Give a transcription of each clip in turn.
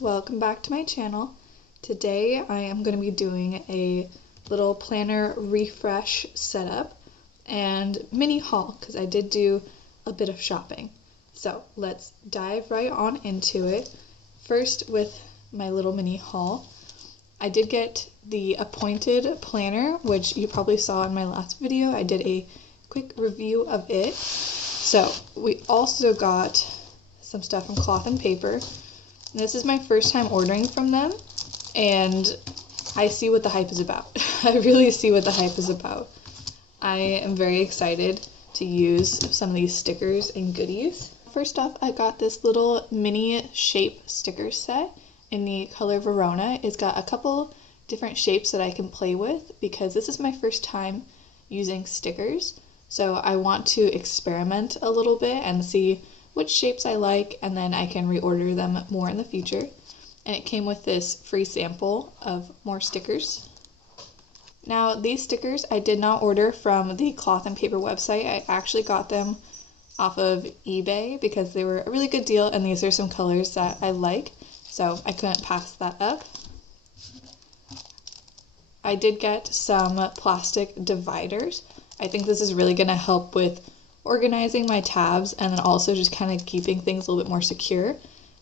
welcome back to my channel. Today I am going to be doing a little planner refresh setup and mini haul because I did do a bit of shopping. So let's dive right on into it. First with my little mini haul, I did get the Appointed planner, which you probably saw in my last video. I did a quick review of it. So we also got some stuff from Cloth and Paper. This is my first time ordering from them, and I see what the hype is about. I really see what the hype is about. I am very excited to use some of these stickers and goodies. First off, I got this little mini shape sticker set in the color Verona. It's got a couple different shapes that I can play with because this is my first time using stickers. So I want to experiment a little bit and see which shapes I like, and then I can reorder them more in the future. And it came with this free sample of more stickers. Now these stickers I did not order from the Cloth and Paper website. I actually got them off of eBay because they were a really good deal, and these are some colors that I like, so I couldn't pass that up. I did get some plastic dividers. I think this is really going to help with organizing my tabs and then also just kind of keeping things a little bit more secure,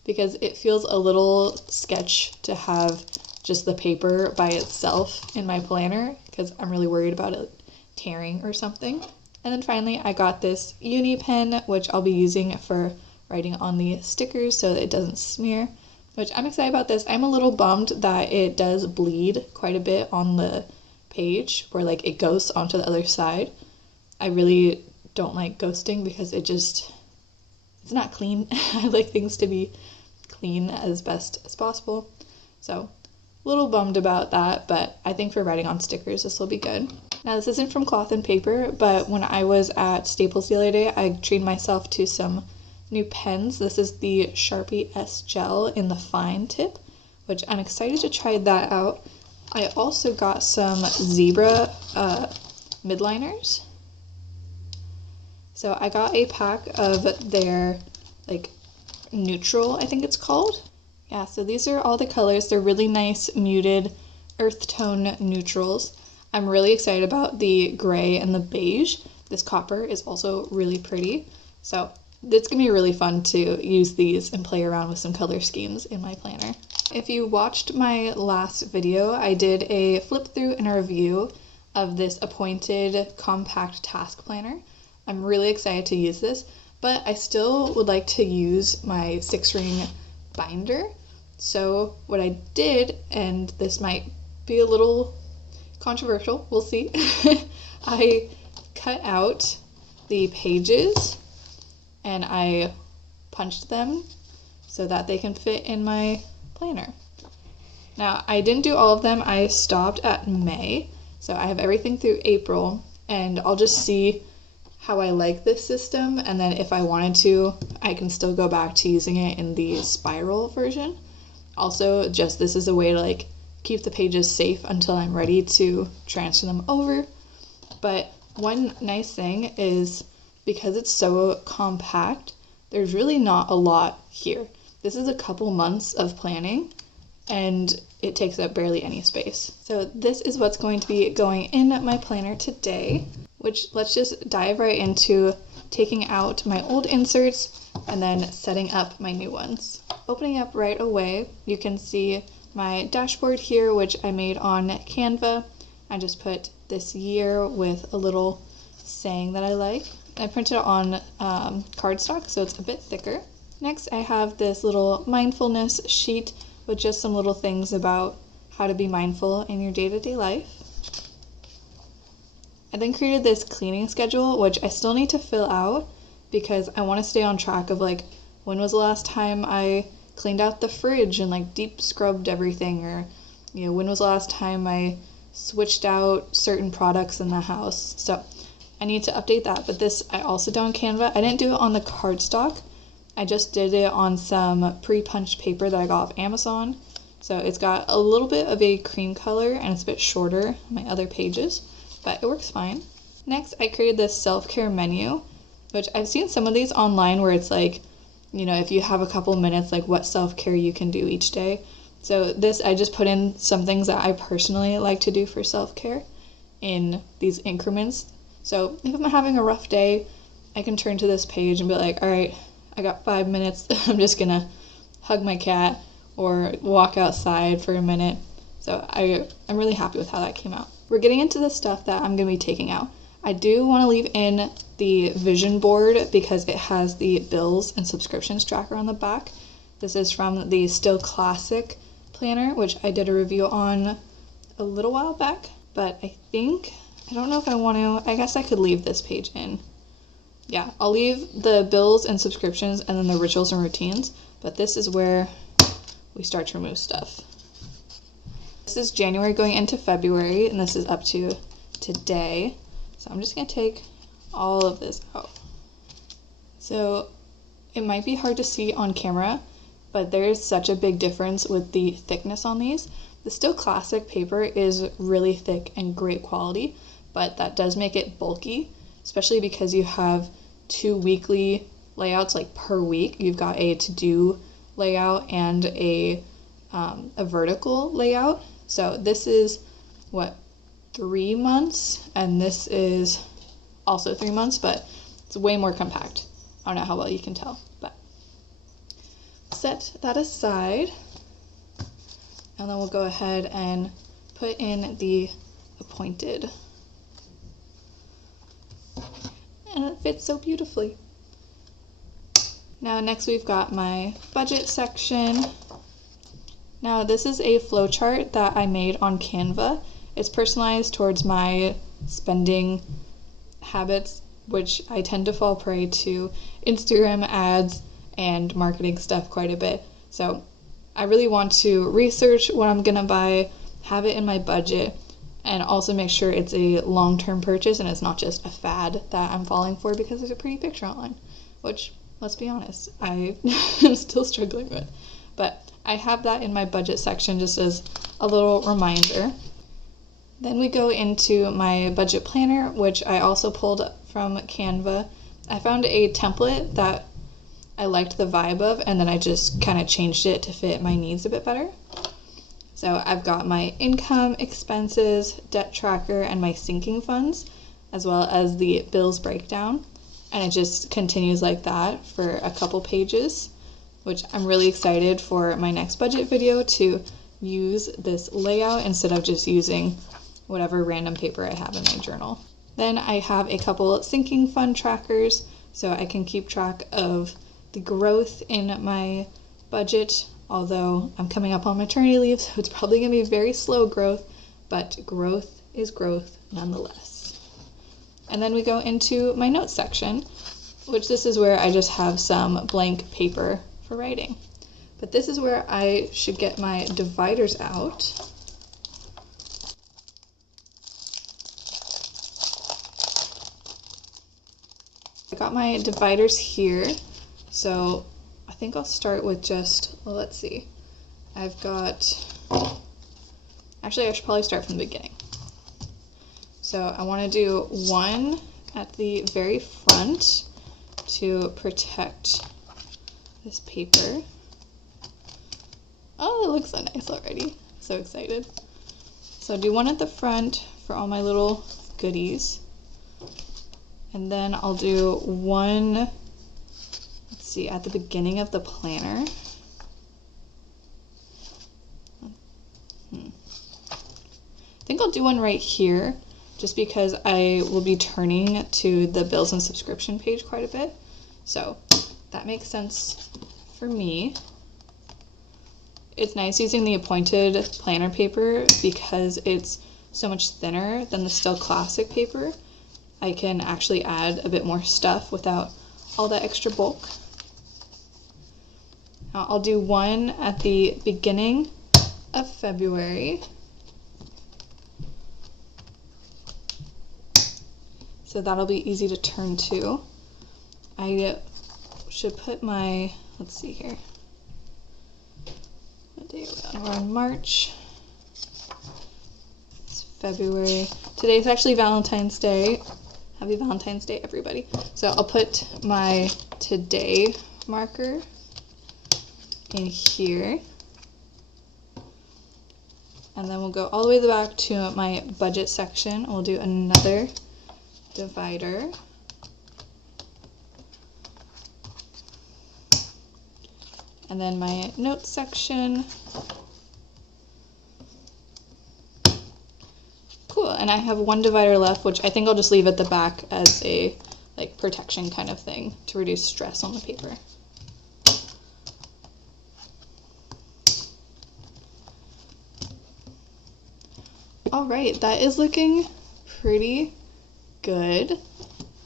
because it feels a little sketch to have just the paper by itself in my planner because I'm really worried about it tearing or something. And then finally I got this uni pen, which I'll be using for writing on the stickers so that it doesn't smear, which I'm excited about this. I'm a little bummed that it does bleed quite a bit on the page where like it goes onto the other side. I really don't like ghosting because it's not clean. I like things to be clean as best as possible. So a little bummed about that, but I think for writing on stickers this will be good. Now this isn't from Cloth and Paper, but when I was at Staples the other day, I treated myself to some new pens. This is the Sharpie S Gel in the fine tip, which I'm excited to try that out. I also got some Zebra midliners. So I got a pack of their like neutral, I think it's called. Yeah, so these are all the colors. They're really nice muted earth tone neutrals. I'm really excited about the gray and the beige. This copper is also really pretty. So it's gonna be really fun to use these and play around with some color schemes in my planner. If you watched my last video, I did a flip through and a review of this Appointed compact task planner. I'm really excited to use this, but I still would like to use my 6-ring binder. So what I did, and this might be a little controversial, we'll see, I cut out the pages and I punched them so that they can fit in my planner. Now I didn't do all of them, I stopped at May, so I have everything through April, and I'll just see how I like this system, and then if I wanted to, I can still go back to using it in the spiral version. Also, just this is a way to like keep the pages safe until I'm ready to transfer them over. But one nice thing is because it's so compact, there's really not a lot here. This is a couple months of planning and it takes up barely any space. So this is what's going to be going in my planner today, which let's just dive right into taking out my old inserts and then setting up my new ones. Opening up right away, you can see my dashboard here, which I made on Canva. I just put this year with a little saying that I like. I printed it on cardstock, so it's a bit thicker. Next, I have this little mindfulness sheet with just some little things about how to be mindful in your day-to-day life. I then created this cleaning schedule, which I still need to fill out because I want to stay on track of like when was the last time I cleaned out the fridge and like deep scrubbed everything, or when was the last time I switched out certain products in the house. So I need to update that, but this I also did on Canva. I didn't do it on the cardstock. I just did it on some pre-punched paper that I got off Amazon. So it's got a little bit of a cream color and it's a bit shorter on my other pages, but it works fine. Next, I created this self-care menu, which I've seen some of these online where it's like you know, if you have a couple minutes, like what self-care you can do each day. So this, I just put in some things that I personally like to do for self-care in these increments. So if I'm having a rough day, I can turn to this page and be like, all right, I got 5 minutes. I'm just gonna hug my cat or walk outside for a minute. So I'm really happy with how that came out. We're getting into the stuff that I'm gonna be taking out. I do want to leave in the vision board because it has the bills and subscriptions tracker on the back. This is from the Still Classic planner, which I did a review on a little while back, but I don't know if I want to. I guess I could leave this page in. Yeah, I'll leave the bills and subscriptions and then the rituals and routines, but this is where we start to remove stuff. This is January going into February, and this is up to today. So I'm just going to take all of this out. So it might be hard to see on camera, but there's such a big difference with the thickness on these. The Still Classic paper is really thick and great quality, but that does make it bulky, especially because you have 2 weekly layouts, like per week. You've got a to-do layout and a vertical layout. So this is, 3 months, and this is also 3 months, but it's way more compact. I don't know how well you can tell, but set that aside, and then we'll go ahead and put in the appointed. And it fits so beautifully. Now next we've got my budget section. Now this is a flowchart that I made on Canva. It's personalized towards my spending habits, which I tend to fall prey to Instagram ads and marketing stuff quite a bit. So I really want to research what I'm gonna buy, have it in my budget, and also make sure it's a long-term purchase and it's not just a fad that I'm falling for because there's a pretty picture online, which, let's be honest, I am still struggling with. But I have that in my budget section just as a little reminder. Then we go into my budget planner, which I also pulled from Canva. I found a template that I liked the vibe of, and then I just kind of changed it to fit my needs a bit better. So I've got my income, expenses, debt tracker, and my sinking funds, as well as the bills breakdown. And it just continues like that for a couple pages, which I'm really excited for my next budget video to use this layout instead of just using whatever random paper I have in my journal. Then I have a couple sinking fund trackers so I can keep track of the growth in my budget, although I'm coming up on maternity leave, so it's probably going to be very slow growth, but growth is growth nonetheless. And then we go into my notes section, which this is where I just have some blank paper for writing. But this is where I should get my dividers out. I got my dividers here, so I think I'll start with just, well, let's see. I've got, actually I should probably start from the beginning. So I want to do one at the very front to protect this paper. Oh, it looks so nice already. So excited. So do one at the front for all my little goodies. And then I'll do one, let's see, at the beginning of the planner. I think I'll do one right here, just because I will be turning to the bills and subscription page quite a bit. So that makes sense for me. It's nice using the appointed planner paper because it's so much thinner than the Still Classic paper. I can actually add a bit more stuff without all that extra bulk. Now I'll do one at the beginning of February. So that'll be easy to turn to. I should put my, let's see here. What day are we on? We're on March. It's February. Today's actually Valentine's Day. Happy Valentine's Day, everybody. So I'll put my today marker in here. And then we'll go all the way back to my budget section. We'll do another divider. And then my notes section. Cool, and I have one divider left, which I think I'll just leave at the back as a like protection kind of thing to reduce stress on the paper. All right, that is looking pretty good.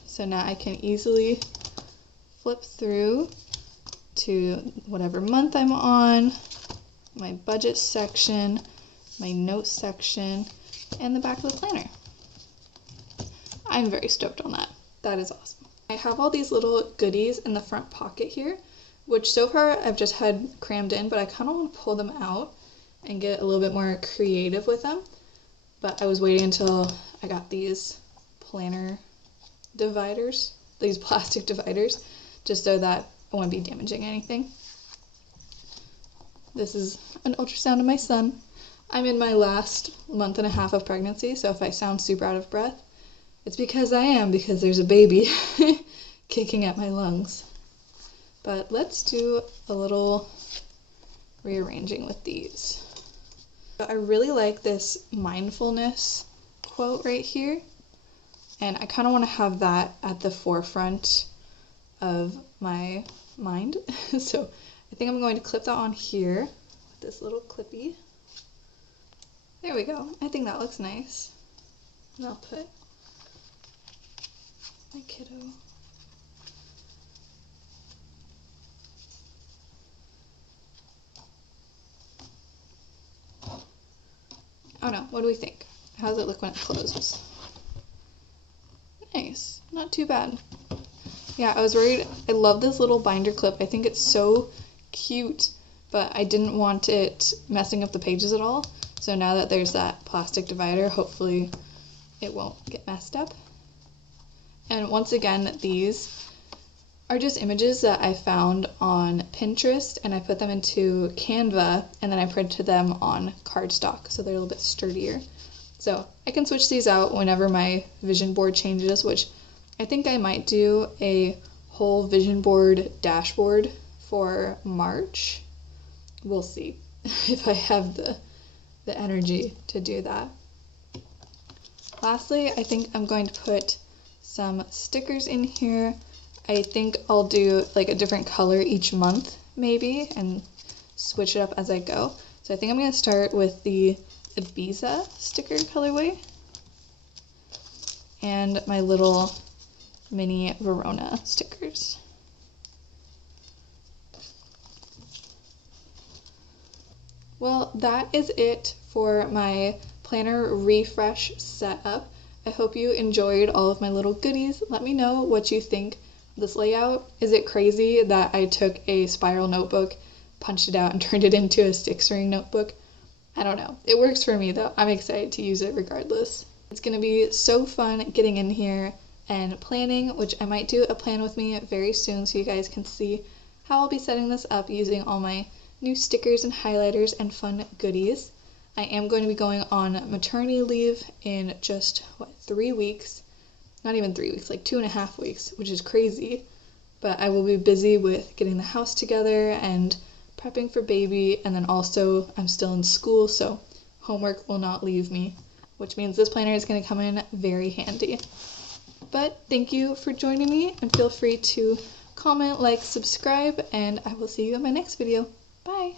So now I can easily flip through to whatever month I'm on, my budget section, my notes section, and the back of the planner. I'm very stoked on that. That is awesome. I have all these little goodies in the front pocket here, which so far I've just had crammed in, but I kind of want to pull them out and get a little bit more creative with them. But I was waiting until I got these planner dividers, these plastic dividers, just so that I wouldn't be damaging anything. This is an ultrasound of my son. I'm in my last month and a half of pregnancy, so if I sound super out of breath, it's because I am, because there's a baby kicking at my lungs. But let's do a little rearranging with these. I really like this mindfulness quote right here, and I kind of want to have that at the forefront of my mind. So I think I'm going to clip that on here with this little clippy. There we go. I think that looks nice. And I'll put my kiddo. Oh no, what do we think? How does it look when it closes? Nice, not too bad. Yeah, I was worried. I love this little binder clip. I think it's so cute, but I didn't want it messing up the pages at all. So now that there's that plastic divider, hopefully it won't get messed up. And once again, these are just images that I found on Pinterest, and I put them into Canva, and then I printed them on cardstock, so they're a little bit sturdier. So I can switch these out whenever my vision board changes, which I think I might do a whole vision board dashboard for March. We'll see if I have the energy to do that. Lastly, I think I'm going to put some stickers in here. I think I'll do like a different color each month maybe and switch it up as I go. So I think I'm going to start with the Ibiza sticker colorway and my little mini Verona stickers. Well, that is it for my planner refresh setup. I hope you enjoyed all of my little goodies. Let me know what you think of this layout. Is it crazy that I took a spiral notebook, punched it out, and turned it into a 6-ring notebook? I don't know. It works for me though. I'm excited to use it regardless. It's gonna be so fun getting in here and planning, which I might do a plan with me very soon so you guys can see how I'll be setting this up using all my new stickers and highlighters and fun goodies. I am going to be going on maternity leave in just, 3 weeks? Not even 3 weeks, like 2.5 weeks, which is crazy. But I will be busy with getting the house together and prepping for baby, and then also I'm still in school, so homework will not leave me, which means this planner is going to come in very handy. But thank you for joining me, and feel free to comment, like, subscribe, and I will see you in my next video. Bye!